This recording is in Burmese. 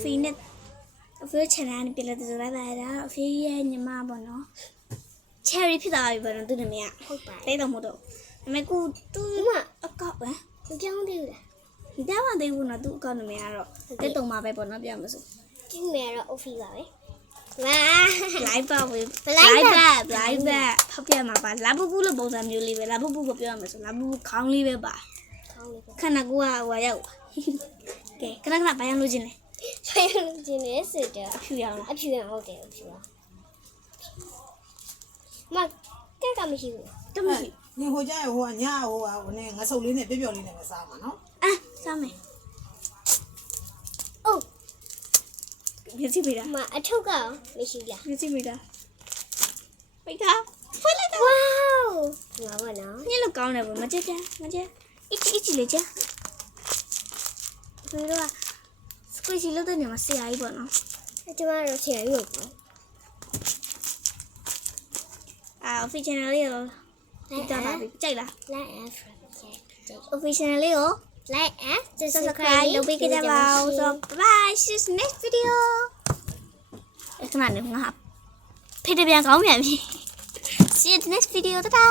ဖေနဲ့အဖေချန်နယ်ကနေပြလာတူလိုက်ပါလားအဖေရဲ့ညီမပေါ့နော် cherry ဖြစ်သွားပြီပေါ့နော်သူ့နာမည်က ဟုတ်ပါ တိတ်တော့မဟုတ်တော့ဒါပေမဲ့ကိုသူ့အကောက်ပဲ မပြောင်းသေးဘူးလား ဒါမှသိဘူးနော်သူ့အကောက်နာမည်ကတော့တိတ်တုံမှာပဲပေါ့နော်ပြောမစို့ ဒီမေကတော့အဖေပါပဲဝါ live ပါပဲ live ပါ live ပါဖောက်ပြမှာပါလာပူပူလို့ပုံစံမျိုးလေးပဲလာပူပူကိုပြောရမှာဆိုလာပူခေါင်းလေးပဲပါ ကောင်းလေးပဲ ခဏကိုကဟိုရောက်ကဲခဏခဏဘာရလို့ချင်းလဲ ဆိုင်လို့ကျင်းနေစစ်တယ် အဖြူရောင်လား အဖြူရဟုတ်တယ်အဖြူရမကက်ကမရှိဘူး တမရှိ 你回家以后啊，你啊我啊，我那我手里那别表里那个啥嘛喏。 အာစားမယ် အိုး မြစ်စီပေးတာ မအထုပ်ကမရှိလား မြစ်စီပေးတာပိတ်တာဖွင့်လိုက်တာ ဝေါငါဘာနော် ညလောက်ကောင်းတယ်ဗောမကြက်ကြမကြက်အစ်လေးကြသူတို့ကစကွေးချီလောက်တဲ့နေမှာဆရာကြီးပေါ့နော် ကျမတို့ဆရာကြီးကို official လေးကိုဒီတာပါပြီကြိုက်လား like and official လေးကို like and subscribe လုပ်ပေးကြပါဦးဆို bye see you next video ခဏနေငါဖေးတပြန်ကောင်းပြန်ပြီ see you next video တတာ